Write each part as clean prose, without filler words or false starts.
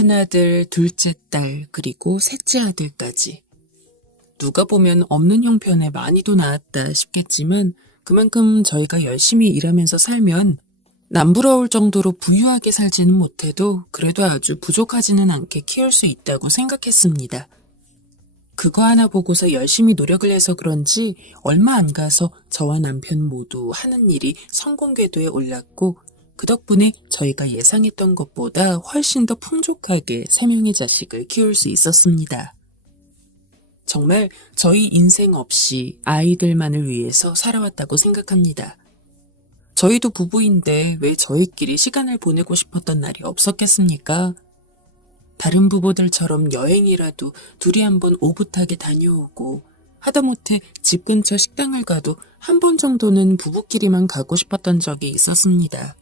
큰아들, 둘째 딸, 그리고 셋째 아들까지. 누가 보면 없는 형편에 많이도 낳았다 싶겠지만 그만큼 저희가 열심히 일하면서 살면 남부러울 정도로 부유하게 살지는 못해도 그래도 아주 부족하지는 않게 키울 수 있다고 생각했습니다. 그거 하나 보고서 열심히 노력을 해서 그런지 얼마 안 가서 저와 남편 모두 하는 일이 성공 궤도에 올랐고 그 덕분에 저희가 예상했던 것보다 훨씬 더 풍족하게 3명의 자식을 키울 수 있었습니다. 정말 저희 인생 없이 아이들만을 위해서 살아왔다고 생각합니다. 저희도 부부인데 왜 저희끼리 시간을 보내고 싶었던 날이 없었겠습니까? 다른 부부들처럼 여행이라도 둘이 한번 오붓하게 다녀오고 하다못해 집 근처 식당을 가도 한 번 정도는 부부끼리만 가고 싶었던 적이 있었습니다.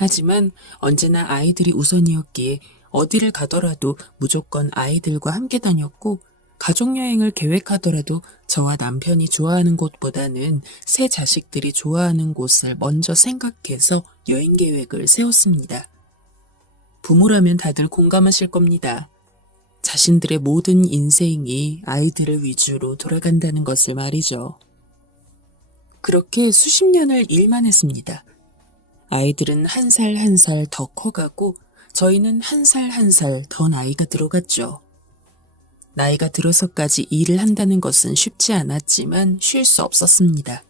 하지만 언제나 아이들이 우선이었기에 어디를 가더라도 무조건 아이들과 함께 다녔고 가족여행을 계획하더라도 저와 남편이 좋아하는 곳보다는 새 자식들이 좋아하는 곳을 먼저 생각해서 여행 계획을 세웠습니다. 부모라면 다들 공감하실 겁니다. 자신들의 모든 인생이 아이들을 위주로 돌아간다는 것을 말이죠. 그렇게 수십 년을 일만 했습니다. 아이들은 한 살 한 살 더 커가고 저희는 한 살 한 살 더 나이가 들어갔죠. 나이가 들어서까지 일을 한다는 것은 쉽지 않았지만 쉴 수 없었습니다.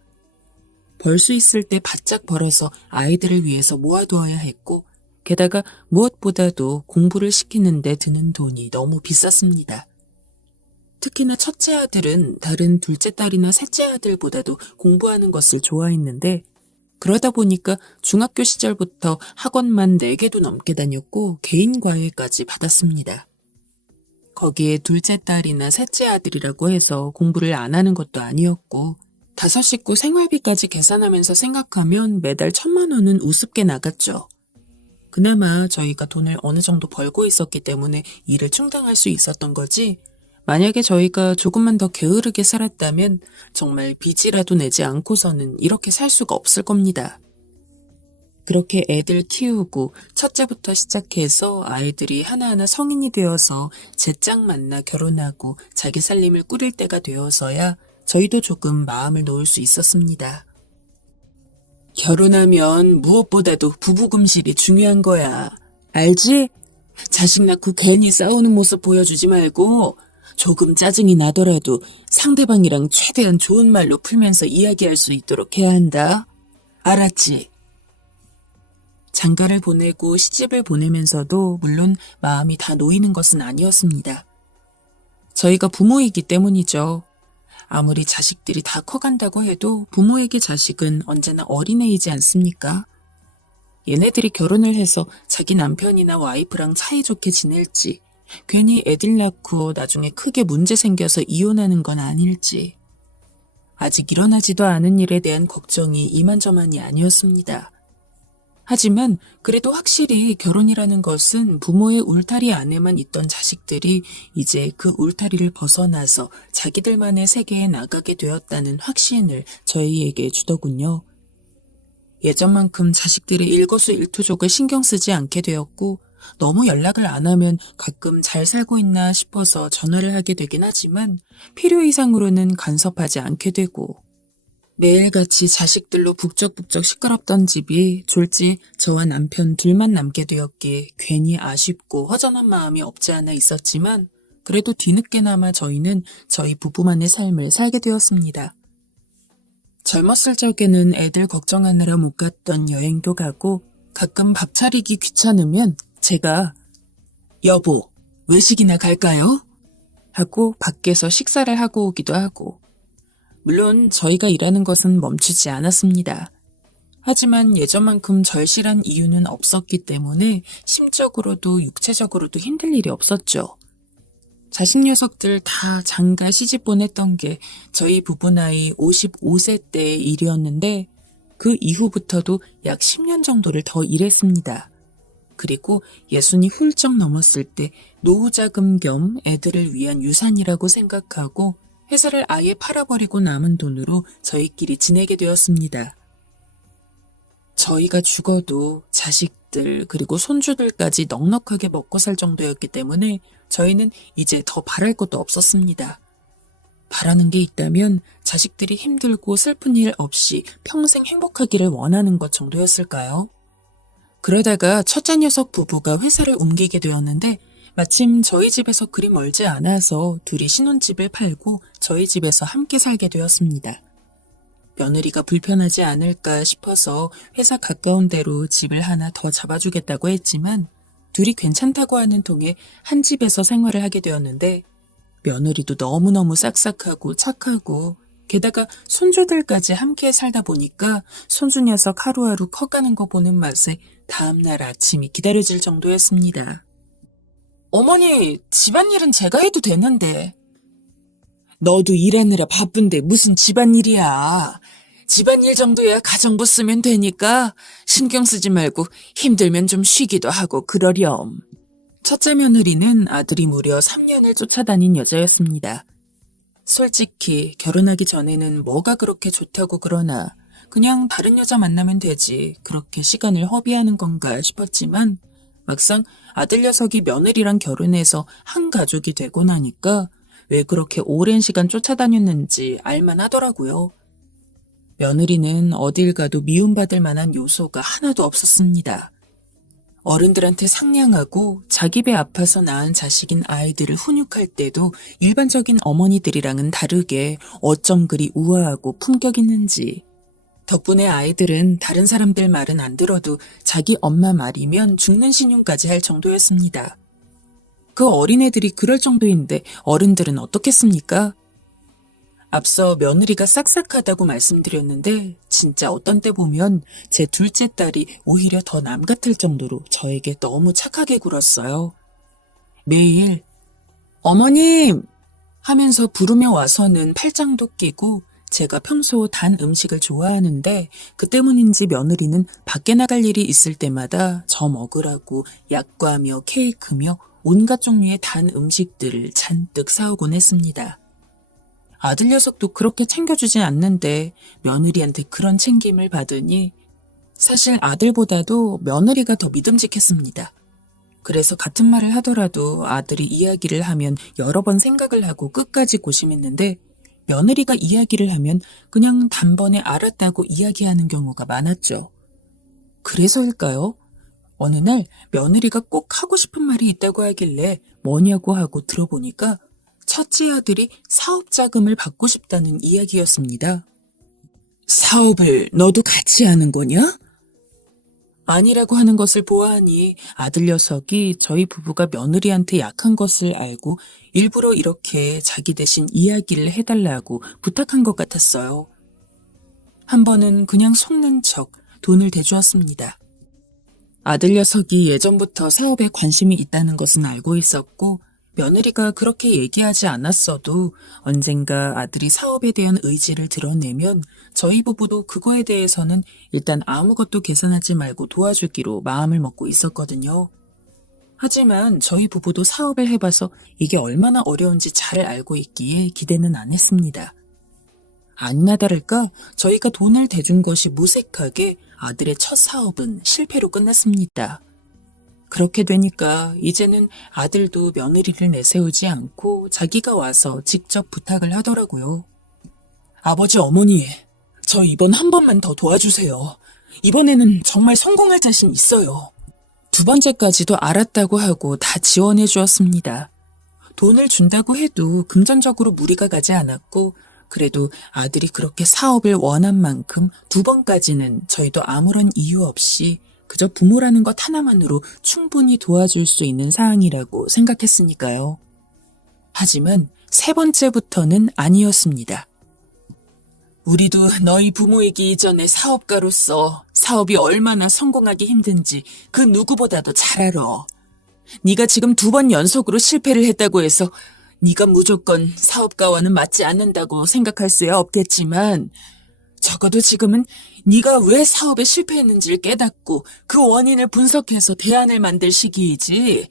벌 수 있을 때 바짝 벌어서 아이들을 위해서 모아두어야 했고 게다가 무엇보다도 공부를 시키는 데 드는 돈이 너무 비쌌습니다. 특히나 첫째 아들은 다른 둘째 딸이나 셋째 아들보다도 공부하는 것을 좋아했는데 그러다 보니까 중학교 시절부터 학원만 4개도 넘게 다녔고 개인 과외까지 받았습니다. 거기에 둘째 딸이나 셋째 아들이라고 해서 공부를 안 하는 것도 아니었고 5 식구 생활비까지 계산하면서 생각하면 매달 1,000만 원은 우습게 나갔죠. 그나마 저희가 돈을 어느 정도 벌고 있었기 때문에 일을 충당할 수 있었던 거지 만약에 저희가 조금만 더 게으르게 살았다면 정말 빚이라도 내지 않고서는 이렇게 살 수가 없을 겁니다. 그렇게 애들 키우고 첫째부터 시작해서 아이들이 하나하나 성인이 되어서 제 짝 만나 결혼하고 자기 살림을 꾸릴 때가 되어서야 저희도 조금 마음을 놓을 수 있었습니다. 결혼하면 무엇보다도 부부금실이 중요한 거야. 알지? 자식 낳고 괜히 싸우는 모습 보여주지 말고 조금 짜증이 나더라도 상대방이랑 최대한 좋은 말로 풀면서 이야기할 수 있도록 해야 한다. 알았지? 장가를 보내고 시집을 보내면서도 물론 마음이 다 놓이는 것은 아니었습니다. 저희가 부모이기 때문이죠. 아무리 자식들이 다 커간다고 해도 부모에게 자식은 언제나 어린애이지 않습니까? 얘네들이 결혼을 해서 자기 남편이나 와이프랑 사이좋게 지낼지, 괜히 애들 낳고 나중에 크게 문제 생겨서 이혼하는 건 아닐지. 아직 일어나지도 않은 일에 대한 걱정이 이만저만이 아니었습니다. 하지만 그래도 확실히 결혼이라는 것은 부모의 울타리 안에만 있던 자식들이 이제 그 울타리를 벗어나서 자기들만의 세계에 나가게 되었다는 확신을 저희에게 주더군요. 예전만큼 자식들의 일거수일투족을 신경 쓰지 않게 되었고 너무 연락을 안 하면 가끔 잘 살고 있나 싶어서 전화를 하게 되긴 하지만 필요 이상으로는 간섭하지 않게 되고 매일같이 자식들로 북적북적 시끄럽던 집이 졸지 저와 남편 둘만 남게 되었기에 괜히 아쉽고 허전한 마음이 없지 않아 있었지만 그래도 뒤늦게나마 저희는 저희 부부만의 삶을 살게 되었습니다. 젊었을 적에는 애들 걱정하느라 못 갔던 여행도 가고 가끔 밥 차리기 귀찮으면 제가 여보, 외식이나 갈까요? 하고 밖에서 식사를 하고 오기도 하고 물론 저희가 일하는 것은 멈추지 않았습니다. 하지만 예전만큼 절실한 이유는 없었기 때문에 심적으로도 육체적으로도 힘들 일이 없었죠. 자식 녀석들 다 장가 시집 보냈던 게 저희 부부 나이 55세 때의 일이었는데 그 이후부터도 약 10년 정도를 더 일했습니다. 그리고 60이 훌쩍 넘었을 때 노후자금 겸 애들을 위한 유산이라고 생각하고 회사를 아예 팔아버리고 남은 돈으로 저희끼리 지내게 되었습니다. 저희가 죽어도 자식 자식들 그리고 손주들까지 넉넉하게 먹고 살 정도였기 때문에 저희는 이제 더 바랄 것도 없었습니다. 바라는 게 있다면 자식들이 힘들고 슬픈 일 없이 평생 행복하기를 원하는 것 정도였을까요? 그러다가 첫째 녀석 부부가 회사를 옮기게 되었는데 마침 저희 집에서 그리 멀지 않아서 둘이 신혼집을 팔고 저희 집에서 함께 살게 되었습니다. 며느리가 불편하지 않을까 싶어서 회사 가까운 데로 집을 하나 더 잡아주겠다고 했지만 둘이 괜찮다고 하는 통에 한 집에서 생활을 하게 되었는데 며느리도 너무너무 싹싹하고 착하고 게다가 손주들까지 함께 살다 보니까 손주 녀석 하루하루 커가는 거 보는 맛에 다음날 아침이 기다려질 정도였습니다. 어머니, 집안일은 제가 해도 되는데. 너도 일하느라 바쁜데 무슨 집안일이야. 집안일 정도야 가정부 쓰면 되니까 신경 쓰지 말고 힘들면 좀 쉬기도 하고 그러렴. 첫째 며느리는 아들이 무려 3년을 쫓아다닌 여자였습니다. 솔직히 결혼하기 전에는 뭐가 그렇게 좋다고 그러나 그냥 다른 여자 만나면 되지 그렇게 시간을 허비하는 건가 싶었지만 막상 아들 녀석이 며느리랑 결혼해서 한 가족이 되고 나니까 왜 그렇게 오랜 시간 쫓아다녔는지 알만하더라고요. 며느리는 어딜 가도 미움받을 만한 요소가 하나도 없었습니다. 어른들한테 상냥하고 자기 배 아파서 낳은 자식인 아이들을 훈육할 때도 일반적인 어머니들이랑은 다르게 어쩜 그리 우아하고 품격 있는지. 덕분에 아이들은 다른 사람들 말은 안 들어도 자기 엄마 말이면 죽는 신용까지 할 정도였습니다. 그 어린애들이 그럴 정도인데 어른들은 어떻겠습니까? 앞서 며느리가 싹싹하다고 말씀드렸는데 진짜 어떤 때 보면 제 둘째 딸이 오히려 더 남 같을 정도로 저에게 너무 착하게 굴었어요. 매일 어머님 하면서 부르며 와서는 팔짱도 끼고 제가 평소 단 음식을 좋아하는데 그 때문인지 며느리는 밖에 나갈 일이 있을 때마다 저 먹으라고 약과며 케이크며 온갖 종류의 단 음식들을 잔뜩 사오곤 했습니다. 아들 녀석도 그렇게 챙겨주진 않는데 며느리한테 그런 챙김을 받으니 사실 아들보다도 며느리가 더 믿음직했습니다. 그래서 같은 말을 하더라도 아들이 이야기를 하면 여러 번 생각을 하고 끝까지 고심했는데 며느리가 이야기를 하면 그냥 단번에 알았다고 이야기하는 경우가 많았죠. 그래서일까요? 어느 날 며느리가 꼭 하고 싶은 말이 있다고 하길래 뭐냐고 하고 들어보니까 첫째 아들이 사업 자금을 받고 싶다는 이야기였습니다. 사업을 너도 같이 하는 거냐? 아니라고 하는 것을 보아하니 아들 녀석이 저희 부부가 며느리한테 약한 것을 알고 일부러 이렇게 자기 대신 이야기를 해달라고 부탁한 것 같았어요. 한 번은 그냥 속는 척 돈을 대주었습니다. 아들 녀석이 예전부터 사업에 관심이 있다는 것은 알고 있었고 며느리가 그렇게 얘기하지 않았어도 언젠가 아들이 사업에 대한 의지를 드러내면 저희 부부도 그거에 대해서는 일단 아무것도 계산하지 말고 도와주기로 마음을 먹고 있었거든요. 하지만 저희 부부도 사업을 해봐서 이게 얼마나 어려운지 잘 알고 있기에 기대는 안 했습니다. 아니나 다를까 저희가 돈을 대준 것이 무색하게 아들의 첫 사업은 실패로 끝났습니다. 그렇게 되니까 이제는 아들도 며느리를 내세우지 않고 자기가 와서 직접 부탁을 하더라고요. 아버지, 어머니, 저 이번 한 번만 더 도와주세요. 이번에는 정말 성공할 자신 있어요. 두 번째까지도 알았다고 하고 다 지원해 주었습니다. 돈을 준다고 해도 금전적으로 무리가 가지 않았고 그래도 아들이 그렇게 사업을 원한 만큼 두 번까지는 저희도 아무런 이유 없이 그저 부모라는 것 하나만으로 충분히 도와줄 수 있는 사항이라고 생각했으니까요. 하지만 세 번째부터는 아니었습니다. 우리도 너희 부모이기 이전에 사업가로서 사업이 얼마나 성공하기 힘든지 그 누구보다도 잘 알아. 네가 지금 2번 연속으로 실패를 했다고 해서 네가 무조건 사업가와는 맞지 않는다고 생각할 수야 없겠지만 적어도 지금은 네가 왜 사업에 실패했는지를 깨닫고 그 원인을 분석해서 대안을 만들 시기이지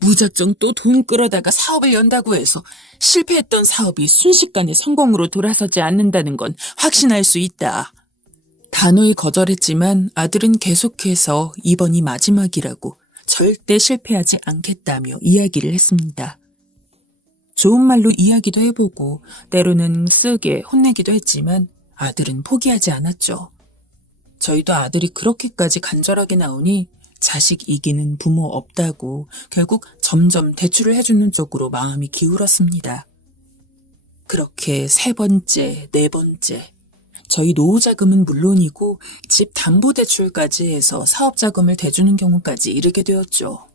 무작정 또 돈 끌어다가 사업을 연다고 해서 실패했던 사업이 순식간에 성공으로 돌아서지 않는다는 건 확신할 수 있다. 단호히 거절했지만 아들은 계속해서 이번이 마지막이라고 절대 실패하지 않겠다며 이야기를 했습니다. 좋은 말로 이야기도 해보고 때로는 쓰게 혼내기도 했지만 아들은 포기하지 않았죠. 저희도 아들이 그렇게까지 간절하게 나오니 자식 이기는 부모 없다고 결국 점점 대출을 해주는 쪽으로 마음이 기울었습니다. 그렇게 3번째, 4번째, 저희 노후자금은 물론이고 집 담보대출까지 해서 사업자금을 대주는 경우까지 이르게 되었죠.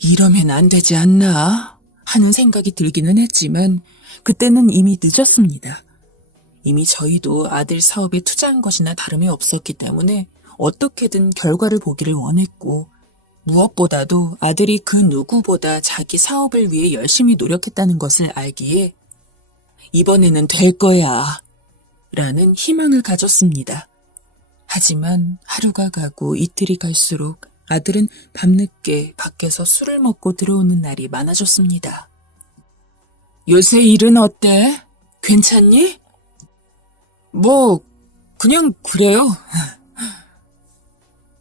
이러면 안 되지 않나 하는 생각이 들기는 했지만 그때는 이미 늦었습니다. 이미 저희도 아들 사업에 투자한 것이나 다름이 없었기 때문에 어떻게든 결과를 보기를 원했고 무엇보다도 아들이 그 누구보다 자기 사업을 위해 열심히 노력했다는 것을 알기에 이번에는 될 거야 라는 희망을 가졌습니다. 하지만 하루가 가고 이틀이 갈수록 아들은 밤늦게 밖에서 술을 먹고 들어오는 날이 많아졌습니다. 요새 일은 어때? 괜찮니? 그냥 그래요.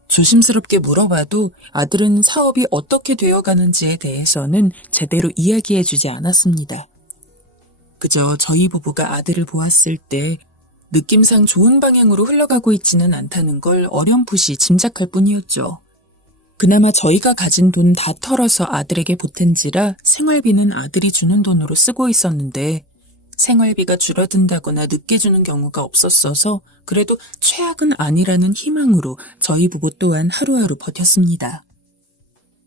조심스럽게 물어봐도 아들은 사업이 어떻게 되어가는지에 대해서는 제대로 이야기해주지 않았습니다. 그저 저희 부부가 아들을 보았을 때 느낌상 좋은 방향으로 흘러가고 있지는 않다는 걸 어렴풋이 짐작할 뿐이었죠. 그나마 저희가 가진 돈 다 털어서 아들에게 보탠지라 생활비는 아들이 주는 돈으로 쓰고 있었는데 생활비가 줄어든다거나 늦게 주는 경우가 없었어서 그래도 최악은 아니라는 희망으로 저희 부부 또한 하루하루 버텼습니다.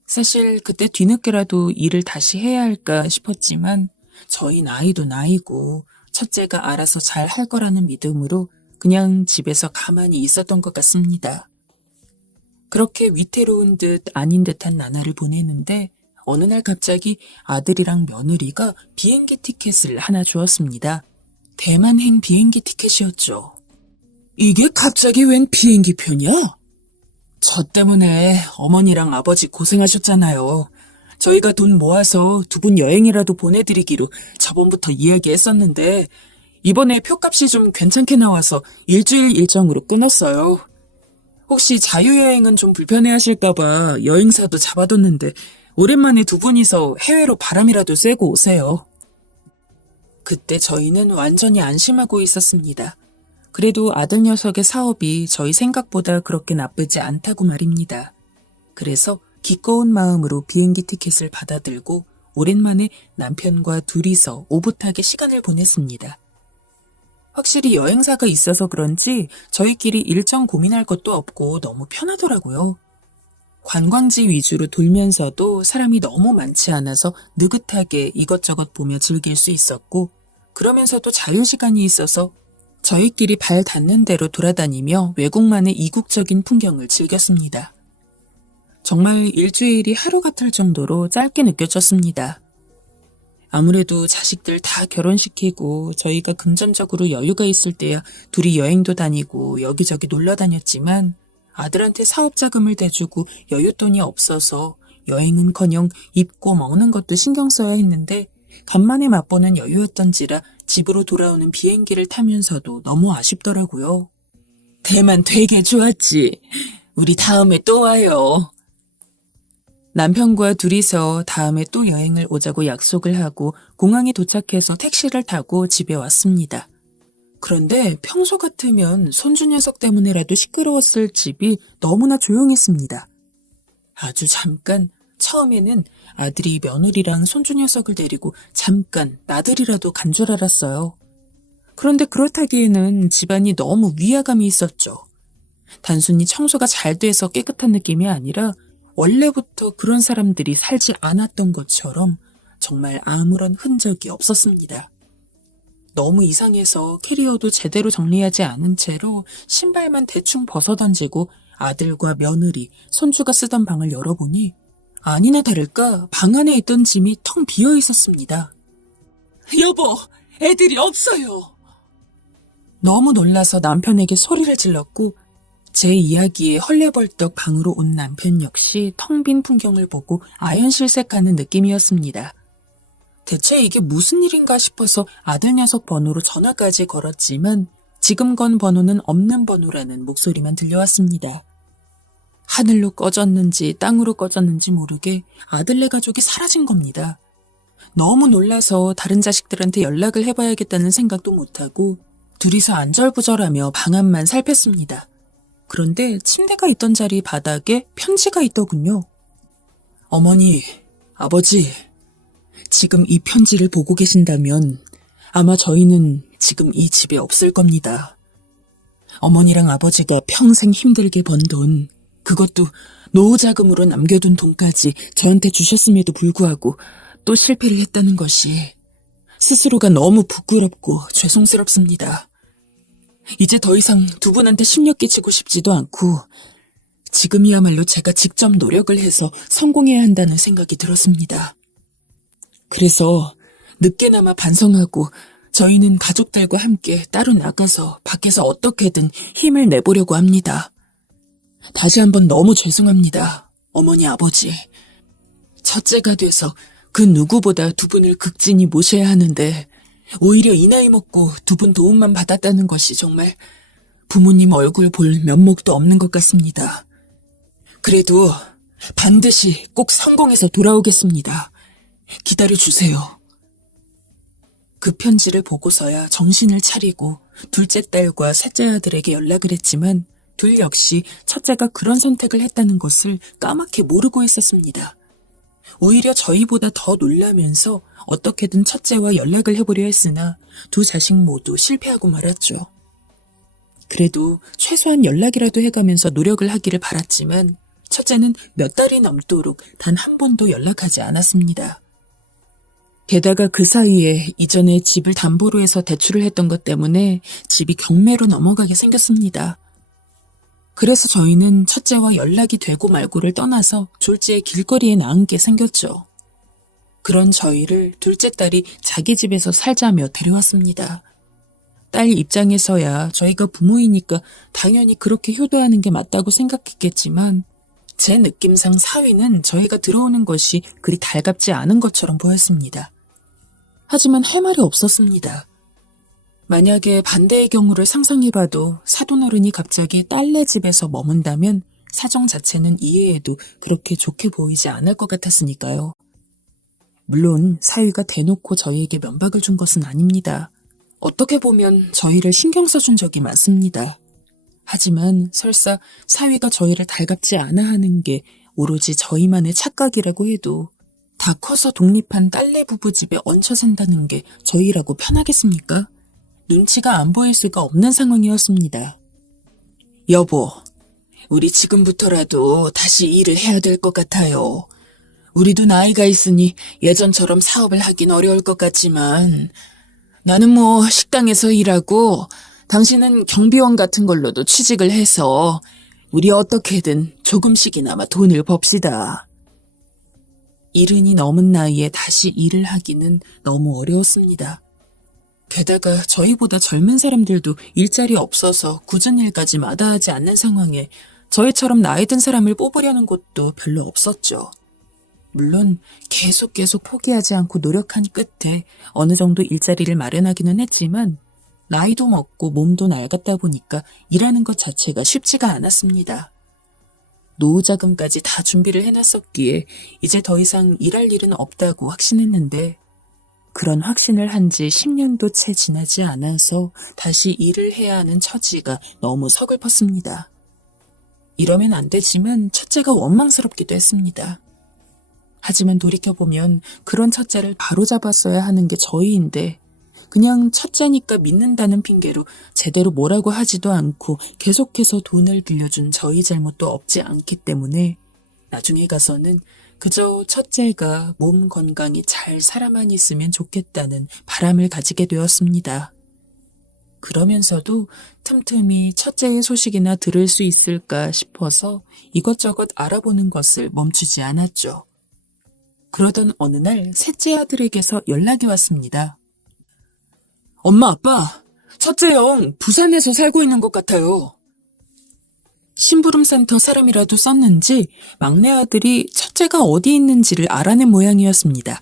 사실 그때 뒤늦게라도 일을 다시 해야 할까 싶었지만 저희 나이도 나이고 첫째가 알아서 잘 할 거라는 믿음으로 그냥 집에서 가만히 있었던 것 같습니다. 그렇게 위태로운 듯 아닌 듯한 나날을 보내는데 어느 날 갑자기 아들이랑 며느리가 비행기 티켓을 하나 주었습니다. 대만행 비행기 티켓이었죠. 이게 갑자기 웬 비행기 표냐? 저 때문에 어머니랑 아버지 고생하셨잖아요. 저희가 돈 모아서 2분 여행이라도 보내드리기로 저번부터 이야기했었는데 이번에 표값이 좀 괜찮게 나와서 일주일 일정으로 끊었어요. 혹시 자유여행은 좀 불편해하실까봐 여행사도 잡아뒀는데 오랜만에 2분이서 해외로 바람이라도 쐬고 오세요. 그때 저희는 완전히 안심하고 있었습니다. 그래도 아들 녀석의 사업이 저희 생각보다 그렇게 나쁘지 않다고 말입니다. 그래서 기꺼운 마음으로 비행기 티켓을 받아들고 오랜만에 남편과 둘이서 오붓하게 시간을 보냈습니다. 확실히 여행사가 있어서 그런지 저희끼리 일정 고민할 것도 없고 너무 편하더라고요. 관광지 위주로 돌면서도 사람이 너무 많지 않아서 느긋하게 이것저것 보며 즐길 수 있었고 그러면서도 자유시간이 있어서 저희끼리 발 닿는 대로 돌아다니며 외국만의 이국적인 풍경을 즐겼습니다. 정말 일주일이 하루 같을 정도로 짧게 느껴졌습니다. 아무래도 자식들 다 결혼시키고 저희가 금전적으로 여유가 있을 때야 둘이 여행도 다니고 여기저기 놀러 다녔지만 아들한테 사업자금을 대주고 여윳돈이 없어서 여행은커녕 입고 먹는 것도 신경 써야 했는데 간만에 맛보는 여유였던지라 집으로 돌아오는 비행기를 타면서도 너무 아쉽더라고요. 대만 되게 좋았지. 우리 다음에 또 와요. 남편과 둘이서 다음에 또 여행을 오자고 약속을 하고 공항에 도착해서 택시를 타고 집에 왔습니다. 그런데 평소 같으면 손주 녀석 때문에라도 시끄러웠을 집이 너무나 조용했습니다. 아주 잠깐, 처음에는 아들이 며느리랑 손주 녀석을 데리고 잠깐 나들이라도 간 줄 알았어요. 그런데 그렇다기에는 집안이 너무 위화감이 있었죠. 단순히 청소가 잘 돼서 깨끗한 느낌이 아니라 원래부터 그런 사람들이 살지 않았던 것처럼 정말 아무런 흔적이 없었습니다. 너무 이상해서 캐리어도 제대로 정리하지 않은 채로 신발만 대충 벗어던지고 아들과 며느리, 손주가 쓰던 방을 열어보니 아니나 다를까 방 안에 있던 짐이 텅 비어 있었습니다. 여보, 애들이 없어요. 너무 놀라서 남편에게 소리를 질렀고 제 이야기에 헐레벌떡 방으로 온 남편 역시 텅 빈 풍경을 보고 아연실색하는 느낌이었습니다. 대체 이게 무슨 일인가 싶어서 아들 녀석 번호로 전화까지 걸었지만 지금 건 번호는 없는 번호라는 목소리만 들려왔습니다. 하늘로 꺼졌는지 땅으로 꺼졌는지 모르게 아들네 가족이 사라진 겁니다. 너무 놀라서 다른 자식들한테 연락을 해봐야겠다는 생각도 못하고 둘이서 안절부절하며 방안만 살폈습니다. 그런데 침대가 있던 자리 바닥에 편지가 있더군요. 어머니, 아버지, 지금 이 편지를 보고 계신다면 아마 저희는 지금 이 집에 없을 겁니다. 어머니랑 아버지가 평생 힘들게 번 돈, 그것도 노후자금으로 남겨둔 돈까지 저한테 주셨음에도 불구하고 또 실패를 했다는 것이 스스로가 너무 부끄럽고 죄송스럽습니다. 이제 더 이상 두 분한테 심력 끼치고 싶지도 않고 지금이야말로 제가 직접 노력을 해서 성공해야 한다는 생각이 들었습니다. 그래서 늦게나마 반성하고 저희는 가족들과 함께 따로 나가서 밖에서 어떻게든 힘을 내보려고 합니다. 다시 한번 너무 죄송합니다. 어머니, 아버지. 첫째가 돼서 그 누구보다 두 분을 극진히 모셔야 하는데 오히려 이 나이 먹고 두 분 도움만 받았다는 것이 정말 부모님 얼굴 볼 면목도 없는 것 같습니다. 그래도 반드시 꼭 성공해서 돌아오겠습니다. 기다려주세요. 그 편지를 보고서야 정신을 차리고 둘째 딸과 셋째 아들에게 연락을 했지만 둘 역시 첫째가 그런 선택을 했다는 것을 까맣게 모르고 있었습니다. 오히려 저희보다 더 놀라면서 어떻게든 첫째와 연락을 해보려 했으나 두 자식 모두 실패하고 말았죠. 그래도 최소한 연락이라도 해가면서 노력을 하기를 바랐지만 첫째는 몇 달이 넘도록 단 한 번도 연락하지 않았습니다. 게다가 그 사이에 이전에 집을 담보로 해서 대출을 했던 것 때문에 집이 경매로 넘어가게 생겼습니다. 그래서 저희는 첫째와 연락이 되고 말고를 떠나서 졸지에 길거리에 나앉게 생겼죠. 그런 저희를 둘째 딸이 자기 집에서 살자며 데려왔습니다. 딸 입장에서야 저희가 부모이니까 당연히 그렇게 효도하는 게 맞다고 생각했겠지만 제 느낌상 사위는 저희가 들어오는 것이 그리 달갑지 않은 것처럼 보였습니다. 하지만 할 말이 없었습니다. 만약에 반대의 경우를 상상해봐도 사돈어른이 갑자기 딸네 집에서 머문다면 사정 자체는 이해해도 그렇게 좋게 보이지 않을 것 같았으니까요. 물론 사위가 대놓고 저희에게 면박을 준 것은 아닙니다. 어떻게 보면 저희를 신경 써준 적이 많습니다. 하지만 설사 사위가 저희를 달갑지 않아 하는 게 오로지 저희만의 착각이라고 해도 다 커서 독립한 딸내 부부 집에 얹혀 산다는 게 저희라고 편하겠습니까? 눈치가 안 보일 수가 없는 상황이었습니다. 여보, 우리 지금부터라도 다시 일을 해야 될 것 같아요. 우리도 나이가 있으니 예전처럼 사업을 하긴 어려울 것 같지만 나는 뭐 식당에서 일하고 당신은 경비원 같은 걸로도 취직을 해서 우리 어떻게든 조금씩이나마 돈을 법시다. 이른이 넘은 나이에 다시 일을 하기는 너무 어려웠습니다. 게다가 저희보다 젊은 사람들도 일자리 없어서 굳은 일까지 마다하지 않는 상황에 저희처럼 나이 든 사람을 뽑으려는 곳도 별로 없었죠. 물론 계속 포기하지 않고 노력한 끝에 어느 정도 일자리를 마련하기는 했지만 나이도 먹고 몸도 낡았다 보니까 일하는 것 자체가 쉽지가 않았습니다. 노후자금까지 다 준비를 해놨었기에 이제 더 이상 일할 일은 없다고 확신했는데 그런 확신을 한 지 10년도 채 지나지 않아서 다시 일을 해야 하는 처지가 너무 서글펐습니다. 이러면 안 되지만 첫째가 원망스럽기도 했습니다. 하지만 돌이켜보면 그런 첫째를 바로잡았어야 하는 게 저희인데 그냥 첫째니까 믿는다는 핑계로 제대로 뭐라고 하지도 않고 계속해서 돈을 빌려준 저희 잘못도 없지 않기 때문에 나중에 가서는 그저 첫째가 몸 건강히 잘 살아만 있으면 좋겠다는 바람을 가지게 되었습니다. 그러면서도 틈틈이 첫째의 소식이나 들을 수 있을까 싶어서 이것저것 알아보는 것을 멈추지 않았죠. 그러던 어느 날 셋째 아들에게서 연락이 왔습니다. 엄마, 아빠, 첫째 형 부산에서 살고 있는 것 같아요. 심부름센터 사람이라도 썼는지 막내 아들이 첫째가 어디 있는지를 알아낸 모양이었습니다.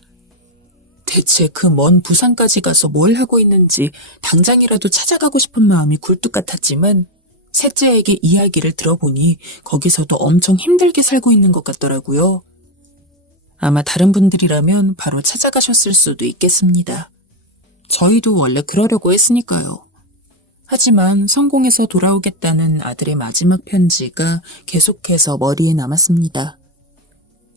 대체 그 먼 부산까지 가서 뭘 하고 있는지 당장이라도 찾아가고 싶은 마음이 굴뚝 같았지만 셋째에게 이야기를 들어보니 거기서도 엄청 힘들게 살고 있는 것 같더라고요. 아마 다른 분들이라면 바로 찾아가셨을 수도 있겠습니다. 저희도 원래 그러려고 했으니까요. 하지만 성공해서 돌아오겠다는 아들의 마지막 편지가 계속해서 머리에 남았습니다.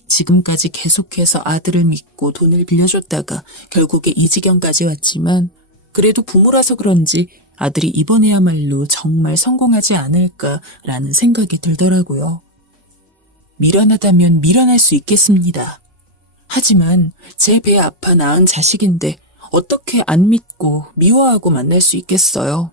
지금까지 계속해서 아들을 믿고 돈을 빌려줬다가 결국에 이 지경까지 왔지만 그래도 부모라서 그런지 아들이 이번에야말로 정말 성공하지 않을까라는 생각이 들더라고요. 미련하다면 미련할 수 있겠습니다. 하지만 제 배 아파 낳은 자식인데 어떻게 안 믿고 미워하고 만날 수 있겠어요.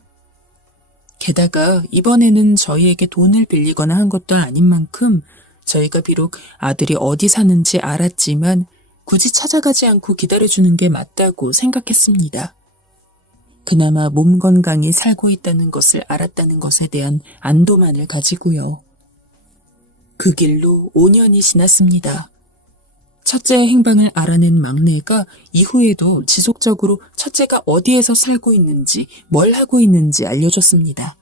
게다가 이번에는 저희에게 돈을 빌리거나 한 것도 아닌 만큼 저희가 비록 아들이 어디 사는지 알았지만 굳이 찾아가지 않고 기다려주는 게 맞다고 생각했습니다. 그나마 몸 건강히 살고 있다는 것을 알았다는 것에 대한 안도만을 가지고요. 그 길로 5년이 지났습니다. 첫째의 행방을 알아낸 막내가 이후에도 지속적으로 첫째가 어디에서 살고 있는지 뭘 하고 있는지 알려줬습니다.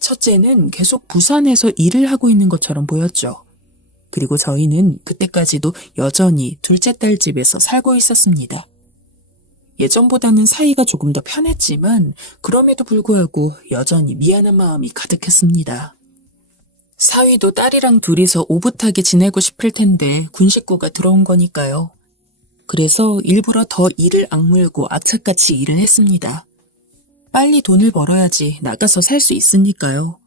첫째는 계속 부산에서 일을 하고 있는 것처럼 보였죠. 그리고 저희는 그때까지도 여전히 둘째 딸 집에서 살고 있었습니다. 예전보다는 사이가 조금 더 편했지만 그럼에도 불구하고 여전히 미안한 마음이 가득했습니다. 사위도 딸이랑 둘이서 오붓하게 지내고 싶을 텐데 군 식구가 들어온 거니까요. 그래서 일부러 더 일을 악물고 악착같이 일을 했습니다. 빨리 돈을 벌어야지 나가서 살 수 있으니까요.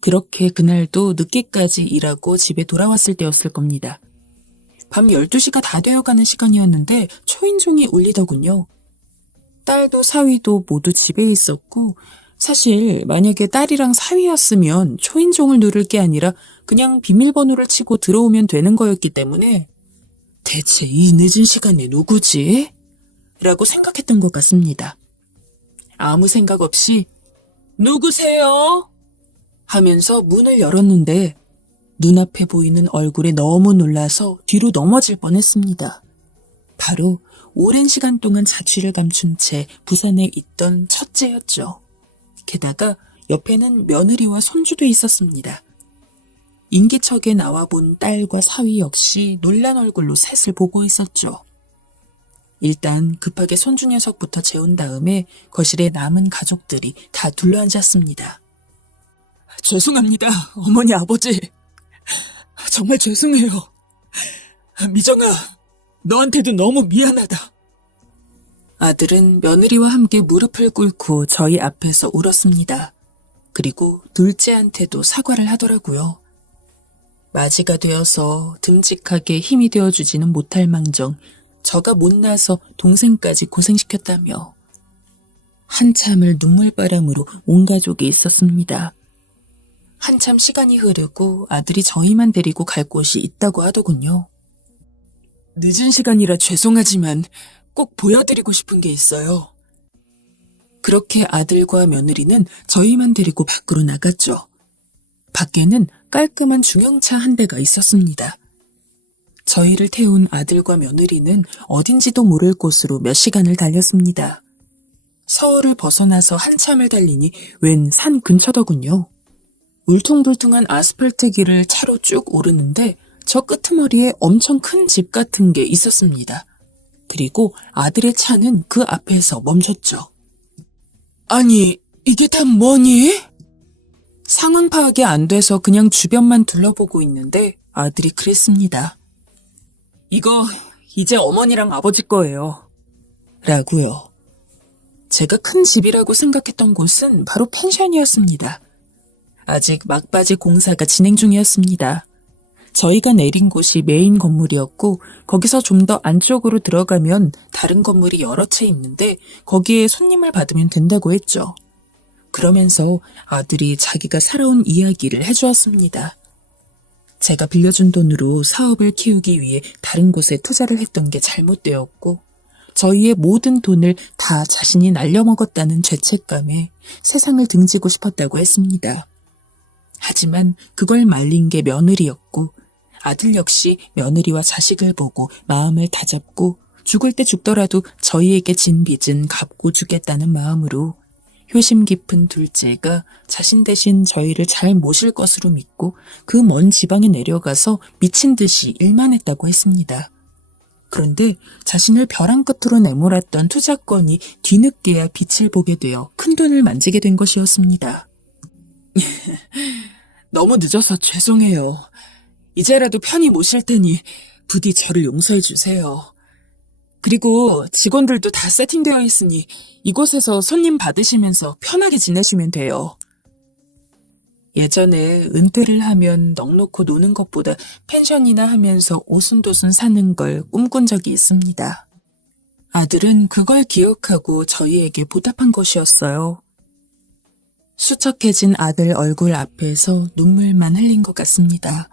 그렇게 그날도 늦게까지 일하고 집에 돌아왔을 때였을 겁니다. 밤 12시가 다 되어가는 시간이었는데 초인종이 울리더군요. 딸도 사위도 모두 집에 있었고 사실 만약에 딸이랑 사위였으면 초인종을 누를 게 아니라 그냥 비밀번호를 치고 들어오면 되는 거였기 때문에 대체 이 늦은 시간에 누구지? 라고 생각했던 것 같습니다. 아무 생각 없이 누구세요? 하면서 문을 열었는데 눈앞에 보이는 얼굴에 너무 놀라서 뒤로 넘어질 뻔했습니다. 바로 오랜 시간 동안 자취를 감춘 채 부산에 있던 첫째였죠. 게다가 옆에는 며느리와 손주도 있었습니다. 인기척에 나와본 딸과 사위 역시 놀란 얼굴로 셋을 보고 있었죠. 일단 급하게 손주 녀석부터 재운 다음에 거실에 남은 가족들이 다 둘러앉았습니다. 죄송합니다, 어머니 아버지. 정말 죄송해요. 미정아, 너한테도 너무 미안하다. 아들은 며느리와 함께 무릎을 꿇고 저희 앞에서 울었습니다. 그리고 둘째한테도 사과를 하더라고요. 맞이가 되어서 듬직하게 힘이 되어주지는 못할 망정 저가 못나서 동생까지 고생시켰다며 한참을 눈물바람으로 온 가족이 있었습니다. 한참 시간이 흐르고 아들이 저희만 데리고 갈 곳이 있다고 하더군요. 늦은 시간이라 죄송하지만 꼭 보여드리고 싶은 게 있어요. 그렇게 아들과 며느리는 저희만 데리고 밖으로 나갔죠. 밖에는 깔끔한 중형차 한 대가 있었습니다. 저희를 태운 아들과 며느리는 어딘지도 모를 곳으로 몇 시간을 달렸습니다. 서울을 벗어나서 한참을 달리니 웬 산 근처더군요. 울퉁불퉁한 아스팔트 길을 차로 쭉 오르는데 저 끄트머리에 엄청 큰 집 같은 게 있었습니다. 그리고 아들의 차는 그 앞에서 멈췄죠. 아니, 이게 다 뭐니? 상황 파악이 안 돼서 그냥 주변만 둘러보고 있는데 아들이 그랬습니다. 이거 이제 어머니랑 아버지 거예요. 라고요. 제가 큰 집이라고 생각했던 곳은 바로 펜션이었습니다. 아직 막바지 공사가 진행 중이었습니다. 저희가 내린 곳이 메인 건물이었고 거기서 좀 더 안쪽으로 들어가면 다른 건물이 여러 채 있는데 거기에 손님을 받으면 된다고 했죠. 그러면서 아들이 자기가 살아온 이야기를 해주었습니다. 제가 빌려준 돈으로 사업을 키우기 위해 다른 곳에 투자를 했던 게 잘못되었고 저희의 모든 돈을 다 자신이 날려먹었다는 죄책감에 세상을 등지고 싶었다고 했습니다. 하지만 그걸 말린 게 며느리였고 아들 역시 며느리와 자식을 보고 마음을 다잡고 죽을 때 죽더라도 저희에게 진 빚은 갚고 주겠다는 마음으로 효심 깊은 둘째가 자신 대신 저희를 잘 모실 것으로 믿고 그 먼 지방에 내려가서 미친 듯이 일만 했다고 했습니다. 그런데 자신을 벼랑 끝으로 내몰았던 투자권이 뒤늦게야 빛을 보게 되어 큰돈을 만지게 된 것이었습니다. 너무 늦어서 죄송해요. 이제라도 편히 모실 테니 부디 저를 용서해 주세요. 그리고 직원들도 다 세팅되어 있으니 이곳에서 손님 받으시면서 편하게 지내시면 돼요. 예전에 은퇴를 하면 넋놓고 노는 것보다 펜션이나 하면서 오순도순 사는 걸 꿈꾼 적이 있습니다. 아들은 그걸 기억하고 저희에게 보답한 것이었어요. 수척해진 아들 얼굴 앞에서 눈물만 흘린 것 같습니다.